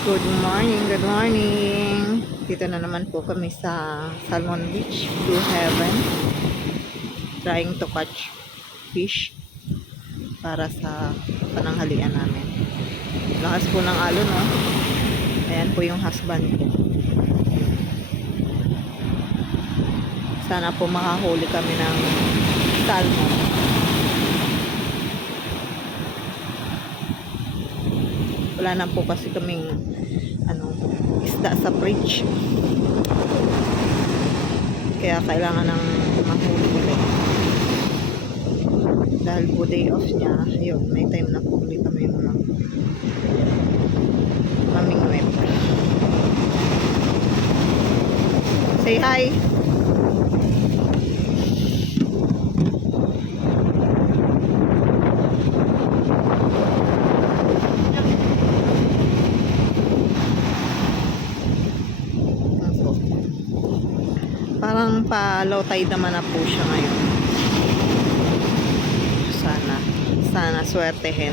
Good morning, good morning. Dito na naman po kami sa Salmon Beach, Blue Heaven. Trying to catch fish para sa pananghalian namin. Lakas po ng alon, no? Ayan po yung husband ko. Sana po makahuli kami ng salmon. Wala na po kasi kaming isda sa fridge. Kaya kailangan ng mahuli ulit. Dahil po day off niya, ayun, may time na po ulit kami mamingwit. Say hi! Parang pa-low tide naman na po siya ngayon. Sana swertehin.